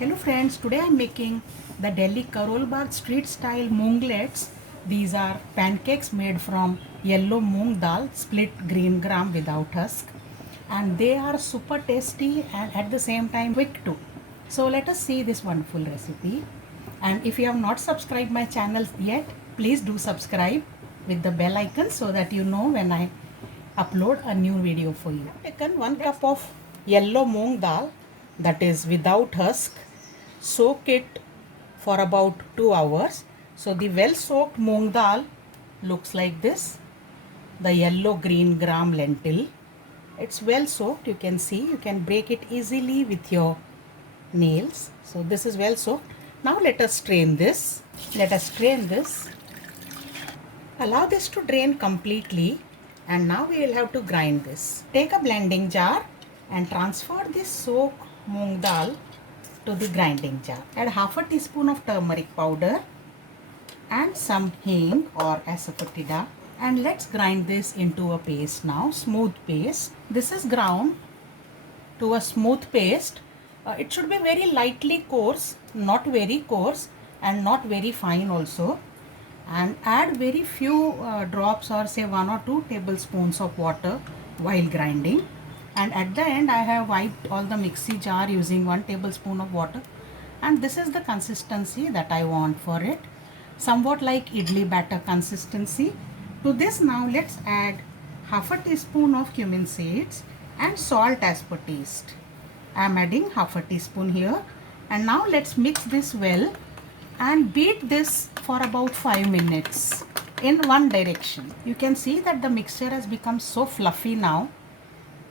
Hello friends, today I am making the Delhi Karol Bagh street style moonglets. These are pancakes made from yellow moong dal, split green gram without husk, and they are super tasty and at the same time quick too. So let us see this wonderful recipe. And if you have not subscribed my channel yet, please do subscribe with the bell icon so that you know when I upload a new video for you. I have taken 1 cup of yellow moong dal, that is without husk. Soak it for about 2 hours. So the well soaked moong dal looks like this. The yellow green gram lentil. It's well soaked. You can see, you can break it easily with your nails. So this is well soaked. Now let us strain this. Let us strain this. Allow this to drain completely, and now we will have to grind this. Take a blending jar and transfer this soaked moong dal to the grinding jar. Add half a teaspoon of turmeric powder and some hing or asafoetida, and let's grind this into a paste now, smooth paste. This is ground to a smooth paste. It should be very lightly coarse, not very coarse and not very fine also. And add very few drops or say 1 or 2 tablespoons of water while grinding. And at the end I have wiped all the mixie jar using 1 tablespoon of water, and this is the consistency that I want for it, somewhat like idli batter consistency. To this now let's add half a teaspoon of cumin seeds and salt as per taste. I am adding half a teaspoon here, and now let's mix this well and beat this for about 5 minutes in one direction. You can see that the mixture has become so fluffy now.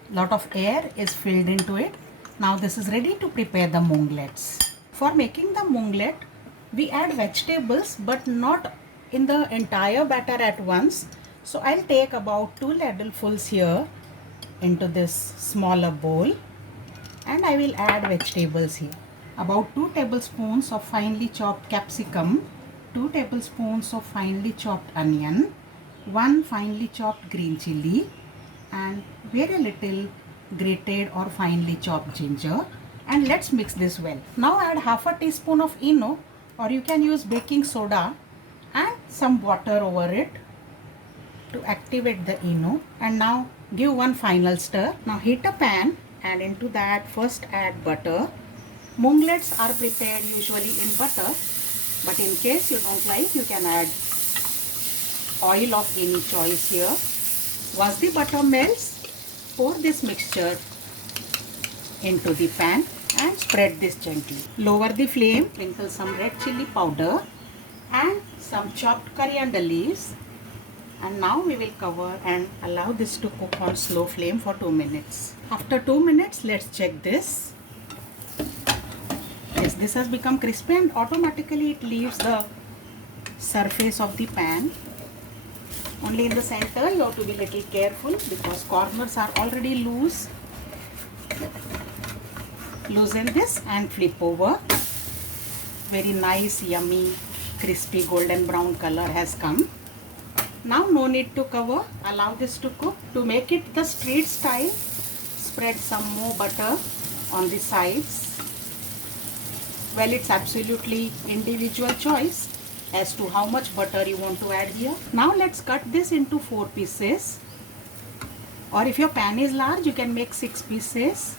Lot of air is filled into it. Now this is ready to prepare the moonglets. For making the moonglet, we add vegetables but not in the entire batter at once. So I'll take about 2 ladlefuls here into this smaller bowl, and I will add vegetables here. About 2 tablespoons of finely chopped capsicum, 2 tablespoons of finely chopped onion, 1 finely chopped green chili, and very little grated or finely chopped ginger, and let's mix this well. Now add half a teaspoon of ENO, or you can use baking soda, and some water over it to activate the ENO, and now give one final stir. Now heat a pan, and into that first add butter. Moonglets are prepared usually in butter, but in case you don't like, you can add oil of any choice here. Once the butter melts, pour this mixture into the pan and spread this gently. Lower the flame, sprinkle some red chili powder and some chopped coriander leaves, and now we will cover and allow this to cook on slow flame for 2 minutes. After 2 minutes, let's check this. Yes, this has become crispy, and automatically it leaves the surface of the pan. Only in the center you have to be little careful because corners are already loose. Loosen this and flip over. Very nice, yummy, crispy golden brown color has come. Now no need to cover, allow this to cook. To make it the street style, spread some more butter on the sides. Well, it's absolutely individual choice as to how much butter you want to add here. Now let's cut this into 4 pieces, or if your pan is large you can make 6 pieces.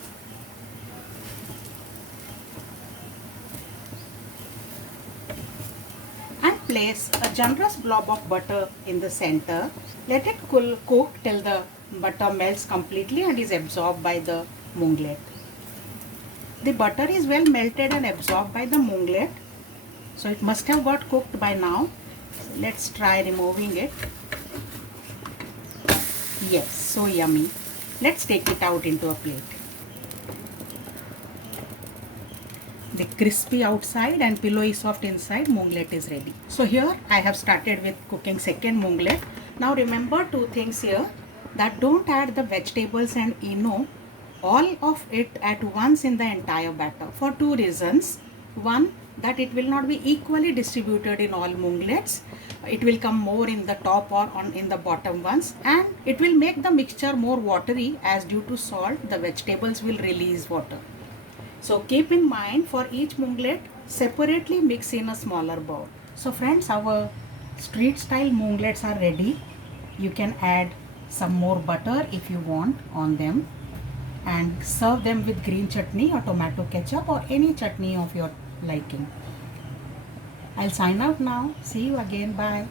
And place a generous blob of butter in the center. Let it cook till the butter melts completely and is absorbed by the moonglet. The butter is well melted and absorbed by the moonglet, so it must have got cooked by now. So let's try removing it. Yes, so yummy. Let's take it out into a plate. The crispy outside and pillowy soft inside moonglet is ready. So here I have started with cooking second moonglet. Now remember 2 things here, that don't add the vegetables and ENO all of it at once in the entire batter for 2 reasons. One, that it will not be equally distributed in all moonglets. It will come more in the top or in the bottom ones, and it will make the mixture more watery, as due to salt the vegetables will release water. So keep in mind for each moonglet separately mix in a smaller bowl. So friends, our street style moonglets are ready. You can add some more butter if you want on them and serve them with green chutney or tomato ketchup or any chutney of your liking. I'll sign out now. See you again. Bye.